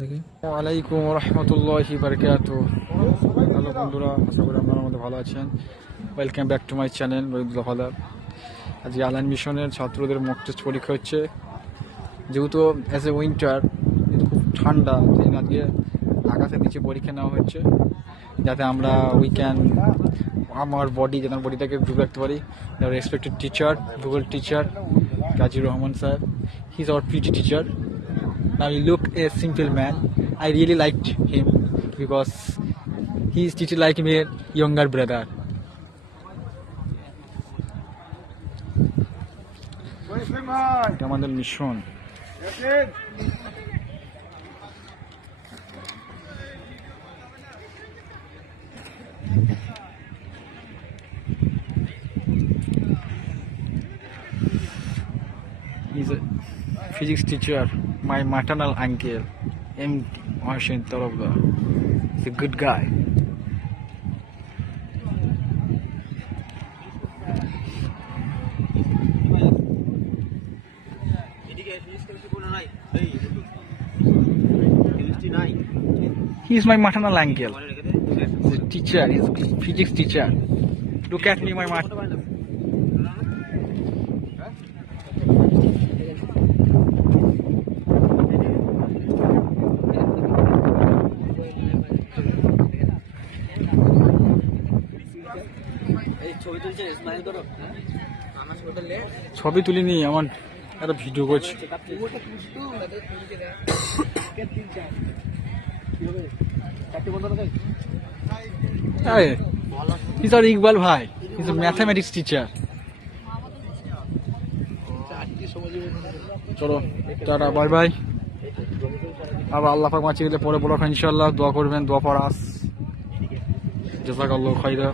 দেখি। ওয়ালাইকুম রহমতুল্লাহি বারাকাতুহু। হ্যালো বন্ধুরা, আশা করি আপনারা আমাদের ভালো আছেন। Welcome back to my channel Rahidullah Hadar. আজকে আলাইন মিশনের ছাত্রদের মক টেস্ট পরীক্ষা হচ্ছে। যেহেতু অ্যাজ এ উইন্টার, কিন্তু খুব ঠান্ডা, সেই জন্য আজকে আকাশের নিচে পরীক্ষা নেওয়া হচ্ছে, যাতে আমরা আমার বডিটাকে ডুবে রাখতে পারি। রেসপেক্টেড টিচার, ভূগোল teacher Kazi Rahman sir, he is our PT teacher. Now he look a simple man. I really liked him because he is treated like my younger brother. এটা আমাদের mission. He's a physics teacher, my maternal uncle, M. Hoshin Tarabda. He's a good guy. He is my maternal uncle. He's a teacher. He's a physics teacher. Look at me, my ছবি তুলিনি, আমার একটা video করছি। He's our Iqbal bhai. He's a mathematics teacher. চলো tata, bye bye. আবার আল্লাহ পাক বাঁচিয়ে গেলে পরে বলা ইনশাআল্লাহ। দোয়া করবেন, দোয়া ফরাস। জাযাকাল্লাহু খাইরা।